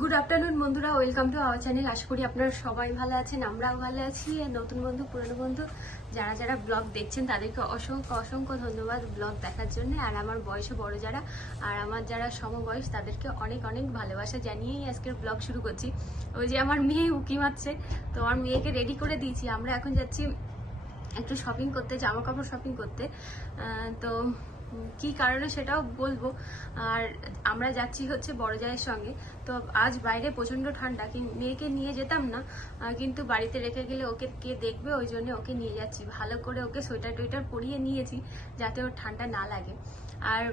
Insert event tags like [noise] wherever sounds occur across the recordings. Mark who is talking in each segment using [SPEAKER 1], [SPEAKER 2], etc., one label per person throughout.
[SPEAKER 1] Good afternoon বন্ধুরা। Welcome to our channel আশা করি আপনারা সবাই ভালো আছেন, আমরাও ভালো আছি। নতুন বন্ধু, পুরনো বন্ধু, যারা যারা ব্লগ দেখছেন, তাদেরকে অসংখ্য অসংখ্য ধন্যবাদ ব্লগ দেখার জন্য। আর আমার বয়সে বড় যারা, আর আমার যারা সমবয়স, তাদেরকে অনেক অনেক ভালোবাসা জানিয়েই আজকের ব্লগ শুরু করছি। ওই যে আমার মেয়ে উকি মারছে, তো আমার মেয়েকে রেডি করে দিয়েছি। আমরা এখন যাচ্ছি একটু শপিং করতে জামা কাপড় শপিং করতে তো কি কারণে সেটাও বলব। আর আমরা যাচ্ছি হচ্ছে বড় জায়ের সঙ্গে। তো আজ বাইরে প্রচণ্ড ঠান্ডা, কি- মেয়েকে নিয়ে যেতাম না কিন্তু বাড়িতে রেখে গেলে ওকে কে দেখবে? ওই জন্য ওকে নিয়ে যাচ্ছি। ভালো করে ওকে সোয়েটার টোয়েটার পরিয়ে নিয়েছি, যাতে ওর ঠান্ডা না লাগে। আর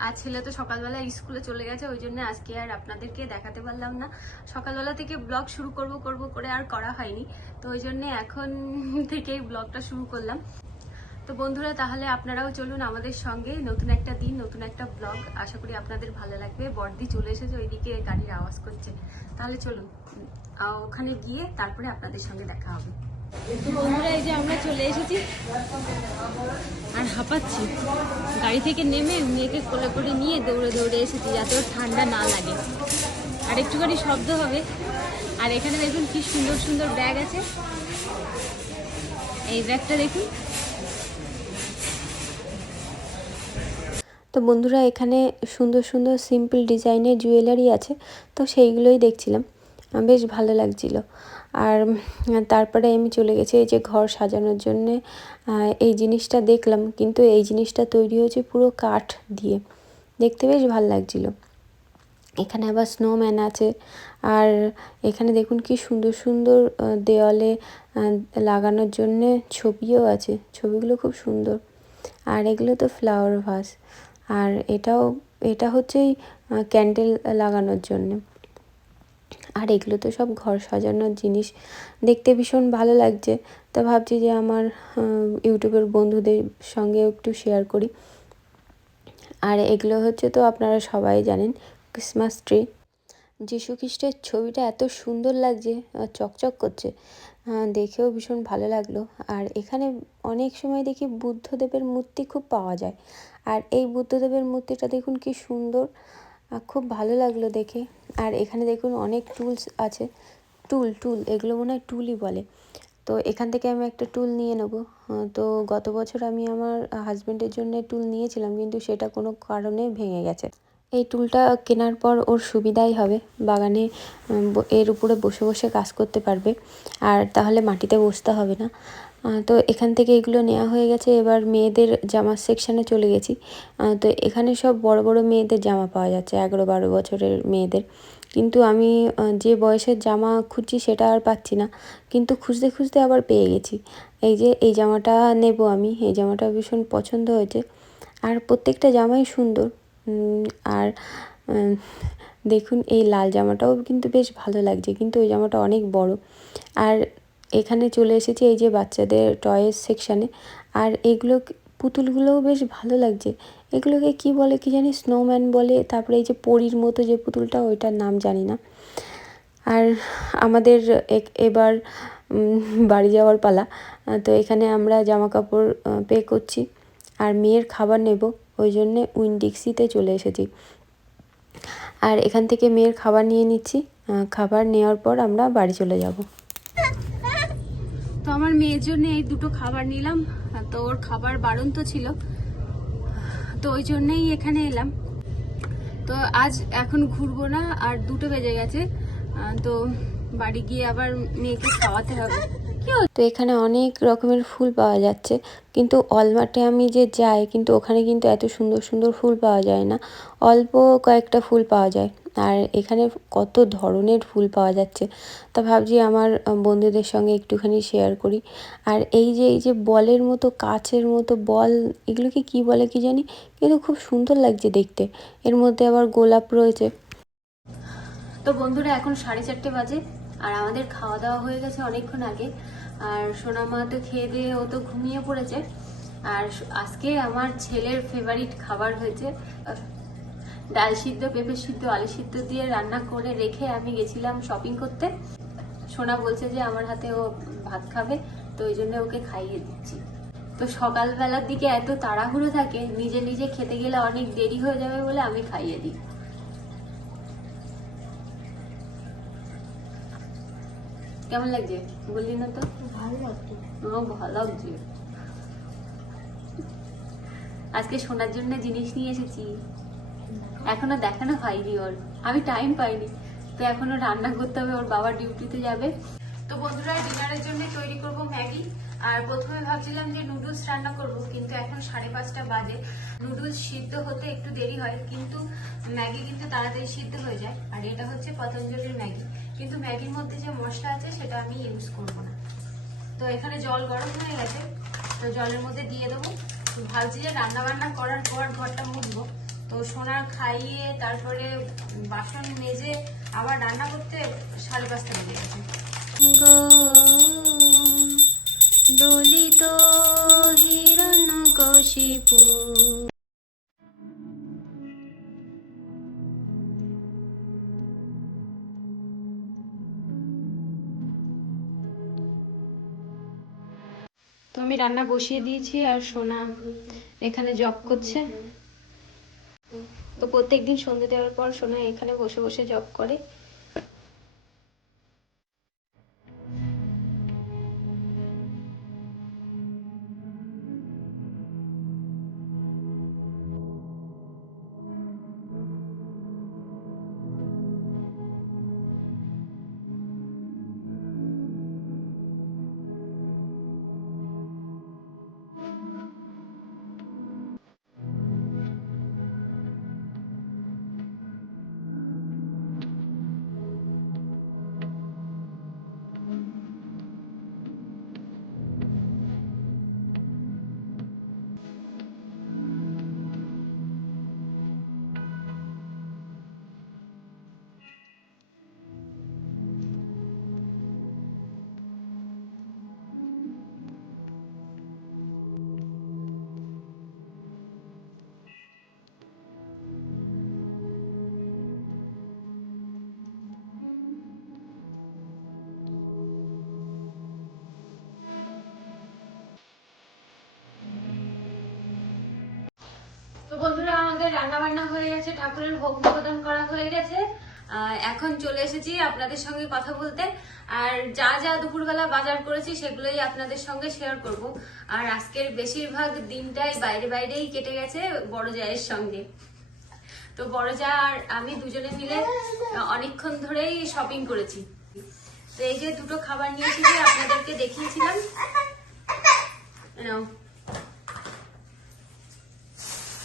[SPEAKER 1] আজ ছেলে তো সকালবেলা স্কুলে চলে গেছে, ওই জন্য আজকে আর আপনাদেরকে দেখাতে পারলাম না। সকালবেলা থেকে ব্লগ শুরু করব করব করে আর করা হয়নি। তো ওই জন্য এখন [laughs] থেকেই ব্লগটা শুরু করলাম। তো বন্ধুরা, তাহলে আপনারাও চলুন আমাদের সঙ্গে। নতুন একটা দিন, নতুন একটা ব্লগ আশা করি আপনাদের ভালো লাগবে। বর্দি চলে এসেছে, ওইদিকে গাড়ির আওয়াজ করছে। তাহলে চলুন ওখানে গিয়ে তারপরে আপনাদের সঙ্গে দেখা হবে। বন্ধুরা, এই যে আমরা চলে এসেছি। আর হাঁপাচ্ছি। গাড়ি থেকে নেমে মেয়েকে কোলে করে নিয়ে দৌড়ে দৌড়ে এসেছি, যাতে ওর ঠান্ডা না লাগে। আর একটুখানি শব্দ হবে। আর এখানে দেখুন কি সুন্দর সুন্দর ব্যাগ আছে। এই ব্যাগটা দেখুন।
[SPEAKER 2] তো বন্ধুরা এখানে সুন্দর সুন্দর সিম্পল ডিজাইনের জুয়েলারি আছে, তো সেইগুলোই দেখছিলাম। বেশ ভালো লাগছিল। আর তারপরে আমি চলে গেছি এই যে ঘর সাজানোর জন্যে। এই জিনিসটা দেখলাম, কিন্তু এই জিনিসটা তৈরি হয়েছে পুরো কাঠ দিয়ে। দেখতে বেশ ভালো লাগছিল। এখানে আবার স্নোম্যান আছে। আর এখানে দেখুন কি সুন্দর সুন্দর দেওয়ালে লাগানোর জন্যে ছবিও আছে। ছবিগুলো খুব সুন্দর। আর এগুলো তো ফ্লাওয়ার ভাস আর এটাও, এটা হচ্ছে ক্যান্ডেল লাগানোর জন্য। আর এগুলো তো সব ঘর সাজানোর জিনিস। দেখতে ভীষণ ভালো লাগছে। তো ভাবছি যে আমার ইউটিউবের বন্ধুদের সঙ্গে একটু শেয়ার করি। আর এগুলো হচ্ছে তো আপনারা সবাই জানেন ক্রিসমাস ট্রি যিশু খ্রিস্টের ছবিটা এত সুন্দর লাগছে চকচক করছে। দেখেও ভীষণ ভালো লাগল। আর এখানে অনেক সময় দেখি বুদ্ধদেবের মূর্তি খুব পাওয়া যায়। আর এই বুদ্ধদেবের মূর্তিটা দেখুন কি সুন্দর খুব ভালো লাগল দেখে। আর এখানে দেখুন অনেক টুলস আছে, টুল টুল, এগুলো মনে হয় টুলই বলে। তো এখান থেকে আমি একটা টুল নিয়ে নেব। তো গত বছর আমি আমার হাজব্যান্ডের জন্য টুল নিয়েছিলাম, কিন্তু সেটা কোনো কারণে ভেঙে গেছে। এই টুলটা কেনার পর ওর সুবিধাই হবে। বাগানে এর উপরে বসে বসে কাজ করতে পারবে। আর তাহলে মাটিতে বসতে হবে না। তো এখান থেকে এগুলো নেওয়া হয়ে গেছে। এবার মেয়েদের জামার সেকশানে চলে গেছি। তো এখানে সব বড় বড় মেয়েদের জামা পাওয়া যাচ্ছে, এগারো বারো বছরের মেয়েদের। কিন্তু আমি যে বয়সের জামা খুঁজছি সেটা আর পাচ্ছি না। কিন্তু খুঁজতে খুঁজতে আবার পেয়ে গেছি। এই যে, এই জামাটা নেব আমি। এই জামাটা ভীষণ পছন্দ হয়েছে। আর প্রত্যেকটা জামাই সুন্দর। আর দেখুন, এই লাল জামাটাও কিন্তু বেশ ভালো লাগছে। কিন্তু ওই জামাটা অনেক বড়। আর এখানে চলে এসেছি এই যে বাচ্চাদের টয়েস সেকশানে আর এগুলো পুতুলগুলোও বেশ ভালো লাগছে। এগুলোকে কি বলে কি জানি? স্নোম্যান বলে। তারপরে এই যে পরীর মতো যে পুতুলটা, ওইটার নাম জানি না। আর আমাদের এক- এবার বাড়ি যাওয়ার পালা। তো এখানে আমরা জামা কাপড় পে করছি আর মেয়ের খাবার নেব। ওই জন্যে উইনডিক্সিতে চলে এসেছি। আর এখান থেকে মেয়ের খাবার নিয়ে নিচ্ছি। খাবার নেওয়ার পর আমরা বাড়ি চলে যাব।
[SPEAKER 1] তো আমার মেয়ের জন্য এই দুটো খাবার নিলাম। তো ওর খাবার বারণ তো ছিল। তো ওই জন্যই এখানে এলাম। তো আজ এখন ঘুরবো না, আর দুটো বেজে গেছে। তো বাড়ি গিয়ে আবার মেয়েকে খাওয়াতে হবে?
[SPEAKER 2] তো এখানে অনেক রকমের ফুল পাওয়া যাচ্ছে। কিন্তু অলমার্টে আমি যে যাই, কিন্তু ওখানে কিন্তু এত সুন্দর সুন্দর ফুল পাওয়া যায় না। অল্প কয়েকটা ফুল পাওয়া যায়। আর এখানে কত ধরনের ফুল পাওয়া যাচ্ছে, তা ভাবছি আমার বন্ধুদের সঙ্গে একটুখানি শেয়ার করি। আর এই যে এই যে বলের মতো, কাচের মতো বল, এগুলোকে কি বলে কি জানি? কিন্তু খুব সুন্দর লাগছে দেখতে। এর মধ্যে আবার গোলাপ রয়েছে।
[SPEAKER 1] তো বন্ধুরা, এখন সাড়ে চারটে বাজে। আর আমাদের খাওয়া দাওয়া হয়ে গেছে অনেকক্ষণ আগে। আর সোনামা তো খেয়ে দিয়ে ও তো ঘুমিয়ে পড়েছে। আর আজকে আমার ছেলের ফেভারিট খাবার হয়েছে ডাল সিদ্ধ, পেঁপে সিদ্ধ, আলু সিদ্ধ দিয়ে রান্না করে রেখে আমি গেছিলাম শপিং করতে। সোনা বলছে যে আমার হাতে ও ভাত খাবে, তো ওই জন্য ওকে খাইয়ে দিচ্ছি। তো সকালবেলার দিকে এত তাড়াহুড়ো থাকে, নিজে নিজে খেতে গেলে অনেক দেরি হয়ে যাবে বলে আমি খাইয়ে দিই। কেমন লাগছে? বললি না তো?
[SPEAKER 3] ভালো লাগছে।
[SPEAKER 1] ও ভালো লাগছে। আজকে শোনার জন্য জিনিস নিয়ে এসেছি। এখনও দেখানো হয়নি ওর। আমি টাইম পাইনি। তো এখনও রান্না করতে হবে ওর বাবা ডিউটিতে যাবে। তো বন্ধুরা, ডিনারের জন্য তৈরি করব ম্যাগি। আর প্রথমে ভাবছিলাম যে নুডলস রান্না করব, কিন্তু এখন সাড়ে পাঁচটা বাজে। নুডলস সিদ্ধ হতে একটু দেরি হয়, কিন্তু ম্যাগি কিন্তু তাড়াতাড়ি সিদ্ধ হয়ে যায়। আর এটা হচ্ছে পতঞ্জলির ম্যাগি। কিন্তু ম্যাগির মধ্যে যে মশলা আছে, সেটা আমি ইউজ করব না। তো এখানে জল গরম হয়ে গেছে। তো জলের মধ্যে দিয়ে দেবো। ভাবছি যে রান্নাবান্না করার পর ঘরটা মুছবো। তো সোনার খাইয়ে তারপরে বাসন মেজে আবার রান্না করতে সাড়ে পাঁচটা বেজে গেছে। দলিত হিরণ কশিপু। তো আমি রান্না বসিয়ে দিয়েছি আর সোনা এখানে জব করছে। তো প্রত্যেকদিন সন্ধে দেওয়ার পর সোনা এখানে বসে বসে জব করে। রান্না বান্না হয়ে গেছে, ঠাকুরের ভোগ নিবেদন করা হয়ে গেছে। এখন চলে এসেছি আপনাদের সঙ্গে কথা বলতে। আর যা যা দুপুরবেলা বাজার করেছি সেগুলোই আপনাদের সঙ্গে শেয়ার করব। আর আজকের বেশিরভাগ দিনটাই বাইরে বাইরেই কেটে গেছে বড় জায়ের সঙ্গে। তো বড় যা আর আমি দুজনে মিলে অনেকক্ষণ ধরেই শপিং করেছি। তো এই যে দুটো খাবার নিয়ে এসেছি আপনাদেরকে দেখিয়েছিলাম নাও।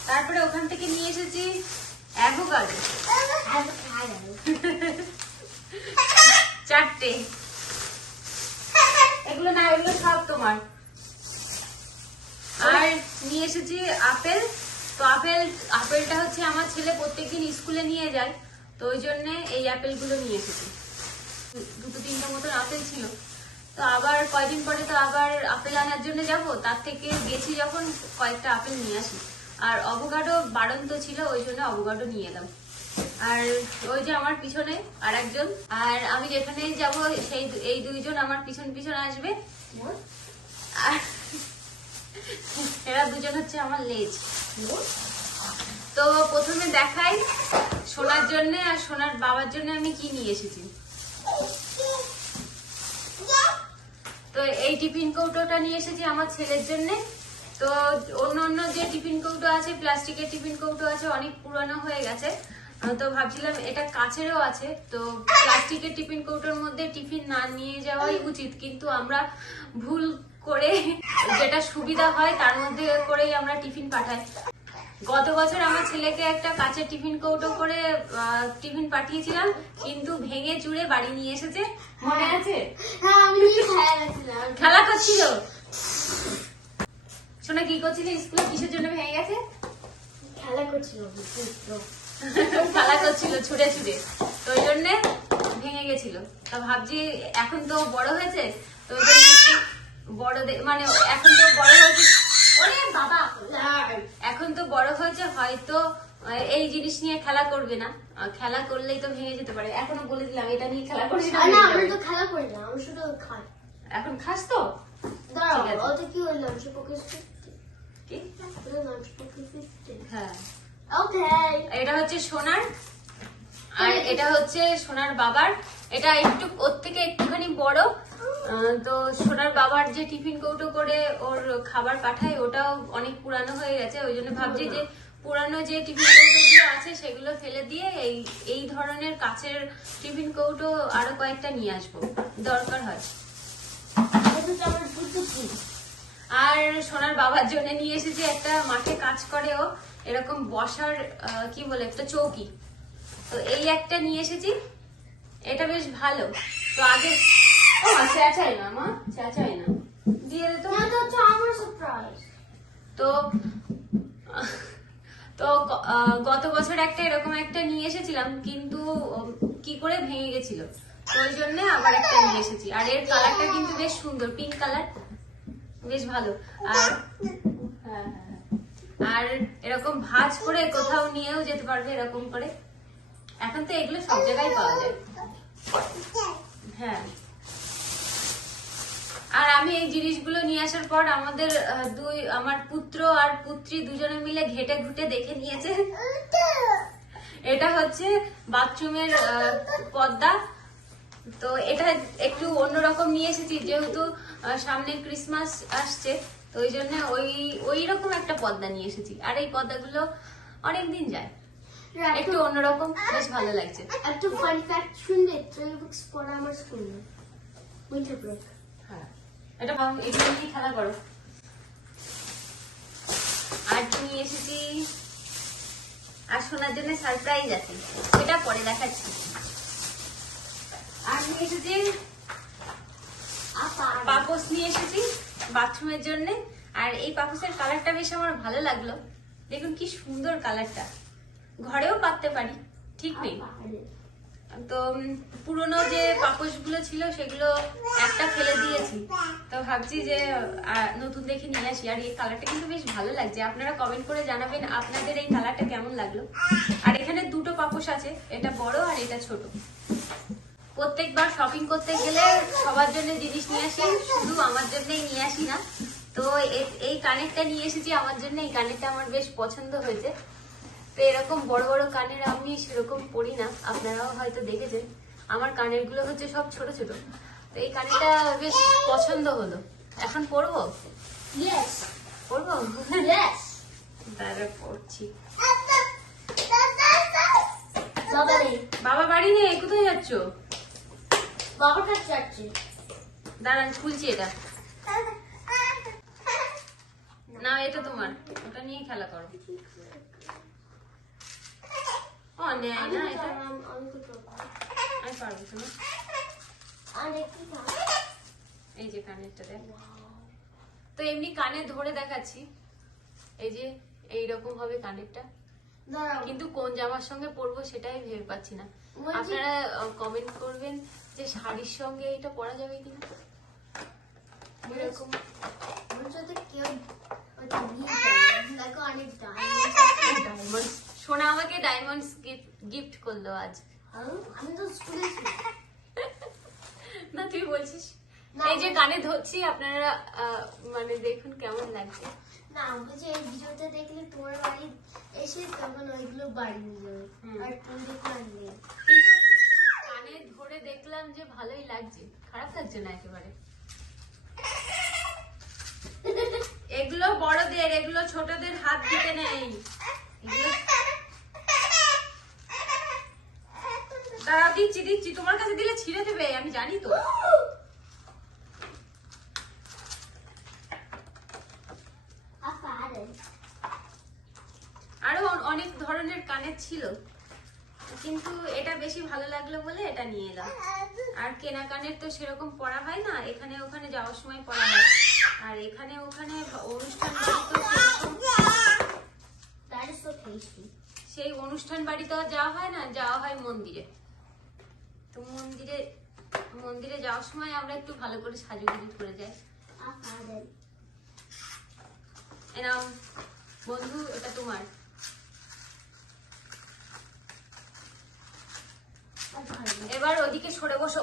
[SPEAKER 1] তারপরে ওখান থেকে নিয়ে এসেছি অ্যাভোকাডো চারটে। এগুলো না এগুলো সব তোমার। আর নিয়ে এসেছি আপেল। তো আপেল আপেলটা হচ্ছে আমার ছেলে প্রত্যেকদিন স্কুলে নিয়ে যায় তো ওই জন্য এই আপেলগুলো নিয়ে এসেছি। দুটো তিনটা মতন আপেল ছিল। তো আবার কয়দিন পরে তো আবার আপেল আনার জন্য যাব তার থেকে গেছি যখন কয়েকটা আপেল নিয়ে আসি। আর অবগাডো বাড়ন্ত ছিল ওই জন্য অবগাডো নিয়ে এলাম। আর ওই যে আমার পিছনে আর একজন আর আমি যেখানে যাব সেই এই দুইজন আমার পিছন পিছন আসবে। আর এরা দুজন হচ্ছে আমার লেজ। তো প্রথমে দেখাই সোনার জন্য আর সোনার বাবার জন্য আমি কি নিয়ে এসেছি। তো এই টিফিন কৌটোটা নিয়ে এসেছি আমার ছেলের জন্য। তো অন্য অন্য যে টিফিন কৌটো আছে প্লাস্টিকের টিফিন কৌটো আছে অনেক পুরানো হয়ে গেছে। তো ভাবছিলাম এটা কাছেরও আছে তো প্লাস্টিকের টিফিন কৌটোর মধ্যে টিফিন না নিয়ে যাওয়াই উচিত। কিন্তু আমরা ভুল করে যেটা সুবিধা হয় তার মধ্যে করেই আমরা টিফিন পাঠাই। গত বছর আমার ছেলেকে একটা কাঁচের টিফিন কৌটো করে টিফিন পাঠিয়েছিলাম কিন্তু ভেঙে চুড়ে বাড়ি নিয়ে এসেছে। মনে আছে?
[SPEAKER 3] হ্যাঁ খেলা
[SPEAKER 1] করছিল? শোনা কি করছিল? স্কুলে কিসের জন্য ভেঙে গেছে?
[SPEAKER 3] খেলা করছিল [laughs]
[SPEAKER 1] খেলা করছিল ছুটে ছুটে তো ওই জন্য ভেঙে গেছিল। তা ভাবছি এখন তো বড় হয়েছে তো বড় মানে এখন তো বড় হয়েছে। ওরে বাবা! এখন তো বড় হয়েছে হয়তো এই জিনিস নিয়ে খেলা করবে না। খেলা করলেই তো ভেঙে যেতে পারে। এখনও বলে দিলাম এটা নিয়ে খেলা করবি না
[SPEAKER 3] না আমি তো খেলা করি না আমি শুধু খাই।
[SPEAKER 1] এখন খাস তো?
[SPEAKER 3] দাঁড়াও। অত কি ওই লাঞ্চ
[SPEAKER 1] হ্যাঁ।
[SPEAKER 3] ওকে
[SPEAKER 1] এটা হচ্ছে সোনার আর এটা হচ্ছে সোনার বাবার। এটা একটু ওর থেকে একটুখানি বড়। তো সোনার বাবার যে টিফিন কৌটো করে ওর খাবার পাঠায় ওটাও অনেক পুরানো হয়ে গেছে। ওই জন্য ভাবছি যে পুরানো যে টিফিন কৌটোগুলো আছে সেগুলো ফেলে দিয়ে এই এই ধরনের কাছের টিফিন কৌটো আরও কয়েকটা নিয়ে আসব। দরকার হয়। আর সোনার বাবার জন্য নিয়ে এসেছি একটা মাঠে কাজ করে ও এরকম বসার কি বলে একটা চৌকি। তো এই একটা নিয়ে এসেছি এটা বেশ ভালো। তো আগে ও চেঁচাই না মা চেঁচাই না। দিয়ে তো।
[SPEAKER 3] আমার সারপ্রাইজ
[SPEAKER 1] তো তো গত বছর একটা এরকম একটা নিয়ে এসেছিলাম কিন্তু কি করে ভেঙে গেছিল। তো ওই জন্য আবার একটা নিয়ে এসেছি। আর এর কালারটা কিন্তু বেশ সুন্দর পিঙ্ক কালার বেশ ভালো। আর। আর এরকম ভাঁজ করে কোথাও নিয়েও যেতে পারবে এরকম করে। এখন তো এগুলো সব জায়গায় পাওয়া যায়। হ্যাঁ। আর আমি এই জিনিসগুলো নিয়ে আসার পর আমাদের দুই আমার পুত্র আর পুত্রী দুজনে মিলে ঘেটে ঘুটে দেখে নিয়েছে। এটা হচ্ছে বাথরুমের পর্দা। তো এটা একটু অন্যরকম নিয়ে এসেছি যেহেতু সামনে ক্রিসমাস আসছে তো ওই জন্য ওই ওই রকম একটা পর্দা নিয়ে এসেছি। আর এই পর্দাগুলো অনেক দিন যায়। একটু অন্যরকম বেশ ভালো লাগছে।
[SPEAKER 3] একটা ফান ফ্যাক্ট শুনবে ট্রেল বুকস পড়া আমার স্কুলে উইন্টার ব্রেক
[SPEAKER 1] হ্যাঁ। এটা এগুলো নিয়ে খেলা করো। আর নিয়ে এসেছি আর শোনার জন্য সারপ্রাইজ আছে। সেটা পরে দেখাচ্ছি। আর নিয়ে এসেছি পাপোস নিয়ে এসেছি বাথরুমের জন্য। আর এই পাপোসের কালারটা বেশ আমার ভালো লাগল। দেখুন কি সুন্দর কালারটা। ঘরেও পাততে পারি, ঠিক নেই। তো পুরনো যে পাপোশগুলো ছিল সেগুলো একটা ফেলে দিয়েছি। তো ভাবছি যে নতুন দেখে নিয়ে আসি। আর এই কালারটা কিন্তু বেশ ভালো লাগছে। আপনারা কমেন্ট করে জানাবেন আপনাদের এই কালারটা কেমন লাগল। আর এখানে দুটো পাপোশ আছে, এটা বড় আর এটা ছোট। প্রত্যেকবার শপিং করতে গেলে সবার জন্য জিনিস নিয়ে আসি শুধু আমার জন্যই নিয়ে আসি না। তো এই কানেরটা নিয়ে এসেছি আমার জন্য এই কানেরটা আমার বেশ পছন্দ হয়েছে। তো এরকম বড় বড় কানের আমি সেরকম পরি না আপনারাও হয়তো দেখেছেন। আমার কানেরগুলো হচ্ছে সব ছোট ছোট। তো এই কানেরটা বেশ পছন্দ হলো। এখন পরবো? পরবো?
[SPEAKER 3] ইয়েস
[SPEAKER 1] তাহলে পড়ছি
[SPEAKER 3] বাবা
[SPEAKER 1] বাড়ি নেই কোথায় যাচ্ছ?
[SPEAKER 3] কাছে
[SPEAKER 1] দাঁড়ান খুলছি এটা। না এটা তোমার। ওটা নিয়ে খেলা করো। ও না এটা?
[SPEAKER 3] আমি-
[SPEAKER 1] পারব এই যে কানেরটা দেখ। তো এমনি কানে ধরে দেখাচ্ছি। এই যে এইরকম হবে কানেরটা। কিন্তু কোন জামার সঙ্গে পরবো সেটাই ভেবে পাচ্ছি না। আপনারা কমেন্ট করবেন। যে শাড়ির সঙ্গে এটা পরা যাবে কিনা? এরকম। সোনা আমাকে ডায়মন্ডস গিফট করল আজ।
[SPEAKER 3] আমি তো স্কুলে
[SPEAKER 1] না তুই বলছিস?
[SPEAKER 3] না,
[SPEAKER 1] এই যে
[SPEAKER 3] আমি-
[SPEAKER 1] কানে ধরছি আপনারা মানে দেখুন কেমন লাগছে।
[SPEAKER 3] না বলছি এই ভিডিওটা দেখলে তোমার বাড়ি এসে তখন ওইগুলো বাড়ি নিয়ে যাবে। আর তুমি
[SPEAKER 1] কিন্তু কানে দেখলাম যে ভালোই লাগছে খারাপ লাগছে না একেবারে। এগুলো বড়দের এগুলো ছোটদের হাত দিতে নেই। দাঁড়াও দিচ্ছি দিচ্ছি। তোমার কাছে দিলে ছিঁড়ে দেবে আমি জানি তো। আরও। অনেক ধরনের কানের ছিল। কিন্তু এটা বেশি ভালো লাগল বলে এটা নিয়ে এলাম। আর কেনাকানের তো সেরকম পড়া হয় না, এখানে ওখানে যাওয়ার সময় পড়া হয়। আর এখানে ওখানে অনুষ্ঠান সেই অনুষ্ঠান বাড়িতেও যাওয়া হয় না, যাওয়া হয় মন্দিরে। তো মন্দিরে মন্দিরে যাওয়ার সময় আমরা একটু ভালো করে সাজুগুজু করে যাই। এনাম, বন্ধু, এটা তোমার। এবার ওদিকে সরে বসো।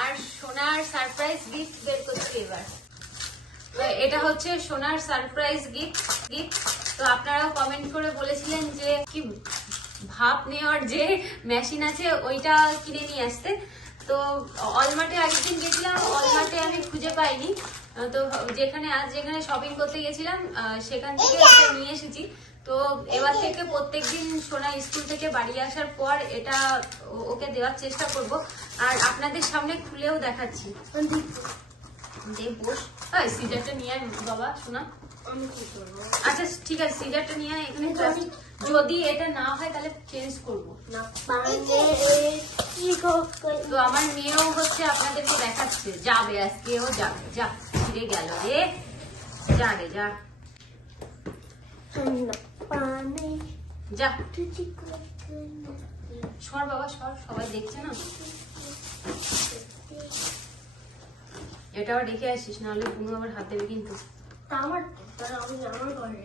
[SPEAKER 1] আর সোনার সারপ্রাইজ গিফট বের করছি এবার। এটা হচ্ছে সোনার সারপ্রাইজ গিফট গিফট তো আপনারাও কমেন্ট করে বলেছিলেন যে কি ভাপ নেওয়ার যে মেশিন আছে ওইটা কিনে নিয়ে আসতে। তো অলমার্টে আগের দিন গেছিলাম অলমার্টে আমি খুঁজে পাইনি। তো যেখানে আজ যেখানে শপিং করতে গেছিলাম সেখান থেকে নিয়ে এসেছি। তো এবার থেকে প্রত্যেকদিন সোনা স্কুল থেকে বাড়ি আসার পর এটা ওকে দেওয়ার চেষ্টা করব। আর আপনাদের সামনে খুলেও দেখাচ্ছি। দে বস। সিজারটা নিয়ে আয় বাবা
[SPEAKER 3] করব?
[SPEAKER 1] আচ্ছা ঠিক আছে সিজারটা নিয়ে আয় এখানে যদি এটা না হয় তাহলে চেঞ্জ করব। তো আমার মেয়েও হচ্ছে আপনাদেরকে দেখাচ্ছে যাবে আজকেও যাবে যা ফিরে গেল রে। যা রে যা। যা। সর বাবা সর সবাই দেখছে না এটা আবার রেখে আসিস নাহলে বুনু আবার হাত দেবে কিন্তু
[SPEAKER 3] আমার আমি আমার ঘরে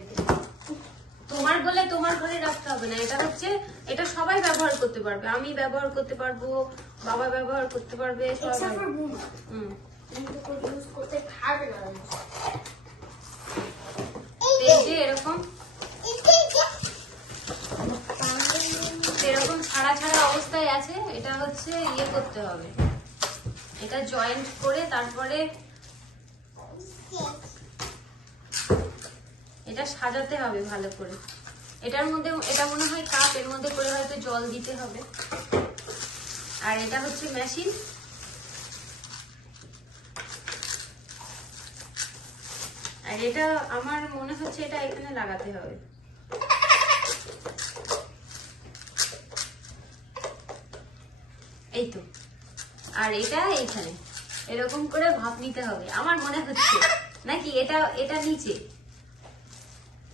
[SPEAKER 1] তোমার বলে তোমার ঘরে রাখতে হবে না এটা হচ্ছে এটা সবাই ব্যবহার করতে পারবে আমি ব্যবহার করতে পারব বাবা ব্যবহার করতে পারবে সবাই হুম
[SPEAKER 3] করতে না
[SPEAKER 1] এরকম ছাড়া ছাড়া অবস্থায় আছে, এটা হচ্ছে ইয়ে করতে হবে। এটা জয়েন্ট করে তারপরে এটা সাজাতে হবে ভালো করে। এটার মধ্যে, এটা মনে হয় কাপ, এর মধ্যে করে হয়তো জল দিতে হবে। আর এটা হচ্ছে মেশিন আর এটা আমার মনে হচ্ছে এটা এখানে লাগাতে হবে। এই তো আর এটা এইখানে। এরকম করে ভাপ নিতে হবে। আমার মনে হচ্ছে। নাকি এটা এটা নিচে?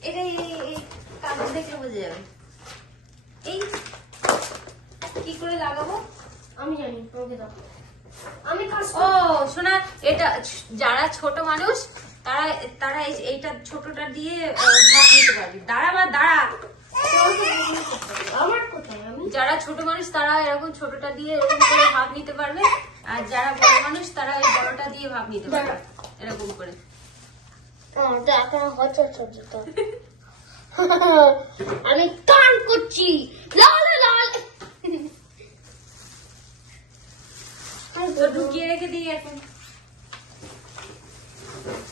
[SPEAKER 1] এটা এই- কাগজ দেখলে বোঝা যাবে। এই কি করে লাগাবো?
[SPEAKER 3] আমি জানি তোমাকে দাও। আমি
[SPEAKER 1] ও শোনা এটা যারা ছোট মানুষ তারা তারা এই- এইটা ছোটটা দিয়ে ভাপ নিতে পারবে। দাঁড়া। বা দাঁড়া
[SPEAKER 3] আমার
[SPEAKER 1] যারা ছোট মানুষ তারা এরকম ছোটটা দিয়ে এরকম করে ভাব নিতে পারবে। আর যারা বড় মানুষ তারা ওই বড়টা দিয়ে ভাব নিতে পারবে। এরকম করে। [laughs]
[SPEAKER 3] আমি কান করছি। লাল লাল
[SPEAKER 1] ঢুকিয়ে রেখে দিই এখন।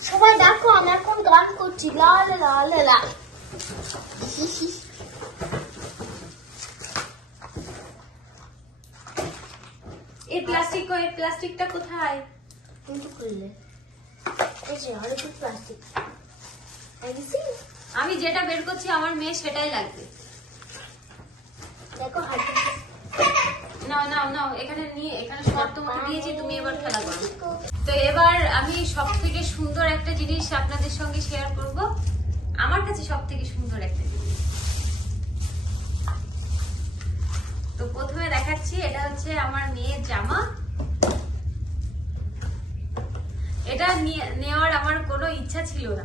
[SPEAKER 3] সবাই দেখো আমি এখন গান করছি। লাল লাল লাল।
[SPEAKER 1] এই প্লাস্টিক এই প্লাস্টিকটা কোথায়?
[SPEAKER 3] কিন্তু করলে এই যে আর একটু প্লাস্টিক
[SPEAKER 1] আমি যেটা বের করছি আমার মেয়ে সেটাই লাগবে।
[SPEAKER 3] দেখো
[SPEAKER 1] নাও নাও নাও এখানে নিয়ে এখানে সব তোমাকে দিয়েছি তুমি এবার খেলা করো। তো এবার আমি সব থেকে সুন্দর একটা জিনিস আপনাদের সঙ্গে শেয়ার করব। আমার কাছে সব থেকে সুন্দর একটা প্রথমে দেখাচ্ছি, এটা হচ্ছে আমার মেয়ের জামা। এটা নেওয়ার আমার কোনো ইচ্ছা ছিল না।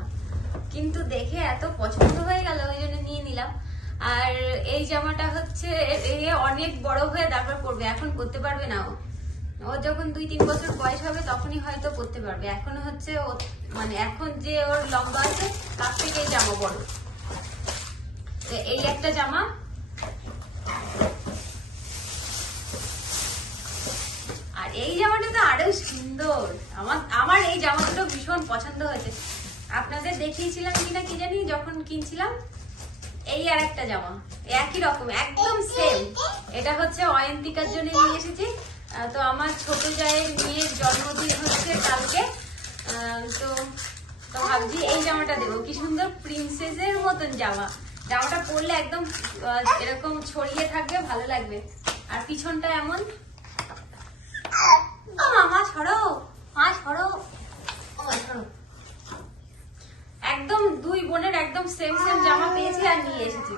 [SPEAKER 1] কিন্তু দেখে এত পছন্দ হয়ে গেল, ওই জন্য নিয়ে নিলাম। আর এই জামাটা হচ্ছে এ- অনেক বড় হয়ে তারপর পরবে, এখন পরতে পারবে না ও। ও যখন দুই তিন বছর বয়স হবে, তখনই হয়তো পরতে পারবে। এখন হচ্ছে ও মানে এখন যে ওর লম্বা আছে, তার থেকে জামা বড়। এই একটা জামা আর এই জামাটা তো আরও সুন্দর। আমার আমার এই জামা দুটো ভীষণ পছন্দ হয়েছে। আপনাদের দেখিয়েছিলাম কিনা কি জানি, যখন কিনছিলাম, এই আর একটা জামা। একই রকম, একদম সেম এটা হচ্ছে অয়ন্তিকার জন্য নিয়ে এসেছি। তো আমার ছোট জায়ের মেয়ের জন্মদিন হচ্ছে কালকে। তো তো ভাবছি এই জামাটা দেবো। কি সুন্দর প্রিন্সেসের মতন জামা। জামাটা পরলে একদম এরকম ছড়িয়ে থাকবে, ভালো লাগবে। আর পিছনটা এমন একদম দুই বোনের একদম সেম সেম জামা পেয়েছি আর নিয়ে এসেছি।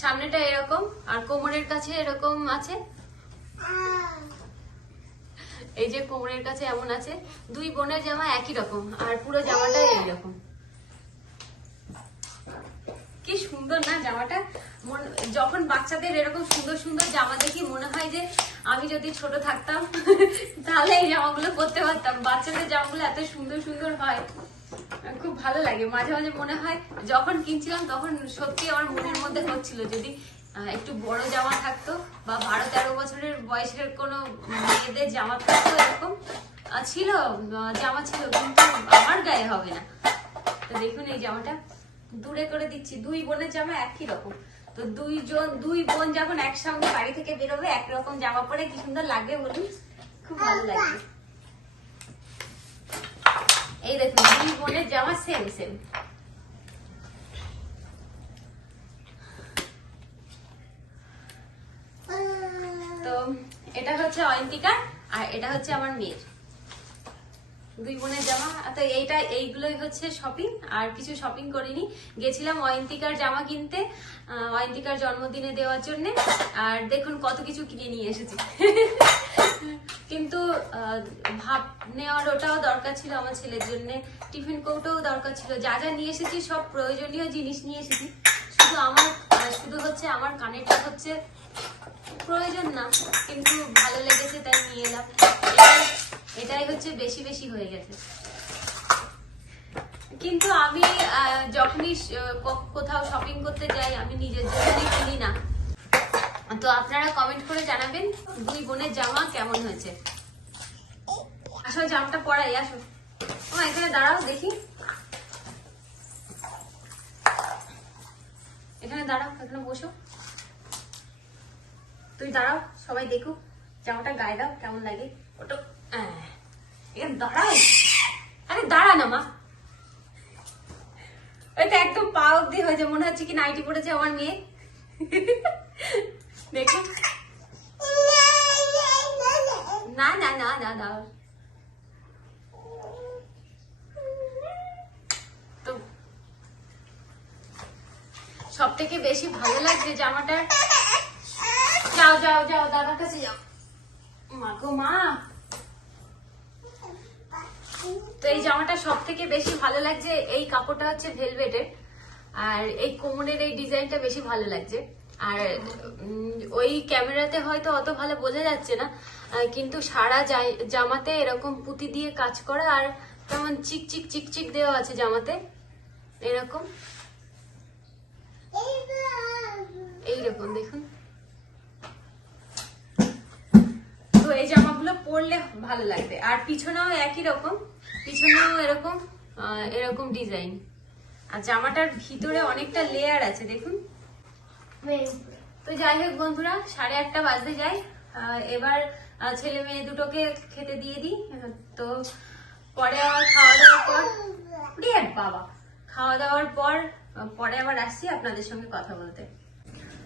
[SPEAKER 1] সামনেটা এরকম, আর কোমরের কাছে এরকম আছে। এই যে কোমরের কাছে এমন আছে, দুই বোনের জামা একই রকম, আর পুরো জামাটা এইরকম। কি সুন্দর না জামাটা? মন- যখন বাচ্চাদের এরকম সুন্দর সুন্দর জামা দেখি, মনে হয় যে আমি যদি ছোট থাকতাম, [laughs] তাহলে এই জামাগুলো পরতে পারতাম। বাচ্চাদের জামাগুলো এত সুন্দর সুন্দর হয়। খুব ভালো লাগে। মাঝে মাঝে মনে হয়, যখন কিনছিলাম তখন সত্যি আমার মনের মধ্যে হচ্ছিল যদি একটু বড় জামা থাকতো বা বারো তেরো বছরের বয়সের কোনো মেয়েদের জামা থাকতো এরকম ছিল জামা ছিল, কিন্তু আমার গায়ে হবে না। তো দেখুন এই জামাটা। দূরে করে দিচ্ছি। দুই বোনের জামা একই রকম। তো দুইজন দুই বোন যখন একসঙ্গে বাড়ি থেকে বেরোবে একরকম জামা পরে কি সুন্দর লাগবে বলুন? খুব ভালো লাগবে এই দেখুন দুই বোনের জামা সেম সেম তো এটা হচ্ছে অয়ন্তিকার আর এটা হচ্ছে আমার মেয়ের। দুই বোনের জামা। তো এইটা, এইগুলোই হচ্ছে শপিং আর কিছু শপিং করিনি। গেছিলাম অয়ন্তিকার জামা কিনতে অয়ন্তিকার জন্মদিনে দেওয়ার জন্য। আর দেখুন কত কিছু কিনে নিয়ে এসেছি। কিন্তু ভাব নেওয়ার ওটাও দরকার ছিল আমার ছেলের জন্য। টিফিন কৌটোও দরকার ছিল। যা যা নিয়ে এসেছি, সব প্রয়োজনীয় জিনিস নিয়ে এসেছি। শুধু আমার শুধু হচ্ছে আমার কানেরটা হচ্ছে প্রয়োজন না, কিন্তু ভালো লেগেছে তাই নিয়ে এলাম। এটাই- হচ্ছে বেশি বেশি হয়ে গেছে। কিন্তু আমি যখনই কোথাও শপিং করতে যাই, আমি নিজের জন্য কিনি না। তো আপনারা কমেন্ট করে জানাবেন, দুই বোনের জামা কেমন হয়েছে? আসো, জামাটা পরাই, আসো। ও এখানে দাঁড়াও, দেখি। এখানে দাঁড়াও, এখানে বসো। তুই দাঁড়াও, সবাই দেখুক, জামাটা গায়ে দাও, কেমন লাগে। ওটা আহ, এখানে আরে দাঁড়া না মা। ওইটা একদম পা অব্দি হয়েছে মনে হচ্ছে সব থেকে বেশি ভালো লাগছে জামাটার? যাও যাও যাও দাদার কাছে যাও। মা গো মা। তো এই জামাটা সব থেকে বেশি ভালো লাগছে, এই কাপড়টা হচ্ছে ভেলভেটের, আর এই কোমরের এই ডিজাইনটা বেশি ভালো লাগছে। আর ওই ক্যামেরাতে হয়তো অত ভালো বোঝা যাচ্ছে না কিন্তু সারা জামাতে এরকম পুঁতি দিয়ে কাজ করা, আর তেমন চিক চিক চিক চিক দেওয়া আছে জামাতে, এরকম। এইরকম, দেখুন। তো এই জামাগুলো পরলে ভালো লাগবে, আর পিছনেও একই রকম। পিছনেও এরকম এরকম ডিজাইন আর জামাটার ভিতরে অনেকটা লেয়ার আছে দেখুন। তো যাই হোক বন্ধুরা সাড়ে আটটা বাজতে যাই আহ, এবার ছেলে মেয়ে দুটোকে খেতে দিয়ে দিই। তো পরে আবার খাওয়া দাওয়ার পর [coughs] বাবা! খাওয়া দাওয়ার পর পরে আবার আসছি আপনাদের সঙ্গে কথা বলতে।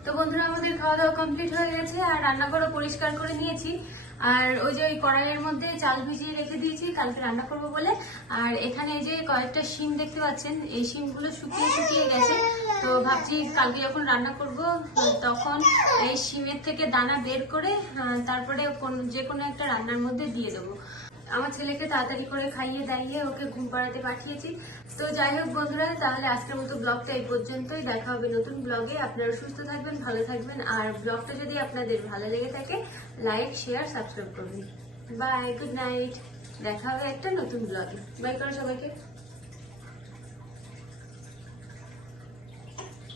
[SPEAKER 1] তো বন্ধুরা, আমাদের খাওয়া দাওয়া কমপ্লিট হয়ে গেছে আর রান্নাঘরও পরিষ্কার করে নিয়েছি। আর ওই যে ওই কড়াইয়ের মধ্যে চাল ভিজিয়ে রেখে দিয়েছি, কালকে রান্না করব বলে। আর এখানে যে কয়েকটা শিম দেখতে পাচ্ছেন, এই শিমগুলো শুকিয়ে শুকিয়ে গেছে। তো ভাবছি কালকে যখন রান্না করব, তখন এই শিমের থেকে দানা বের করে তারপরে যে কোনো একটা রান্নার মধ্যে দিয়ে দেবো। আমার ছেলেকে তাড়াতাড়ি করে খাইয়ে দাইয়ে ওকে ঘুম পাড়াতে পাঠিয়েছি। তো যাই হোক বন্ধুরা, তাহলে আজকের মতো ব্লগটা এই পর্যন্তই। দেখা হবে নতুন ব্লগে। আপনারা সুস্থ থাকবেন, ভালো থাকবেন। আর ব্লগটা যদি আপনাদের ভালো লেগে থাকে লাইক শেয়ার সাবস্ক্রাইব করবেন। বাই গুড নাইট দেখা হবে একটা নতুন ব্লগে। বাই করো সবাইকে।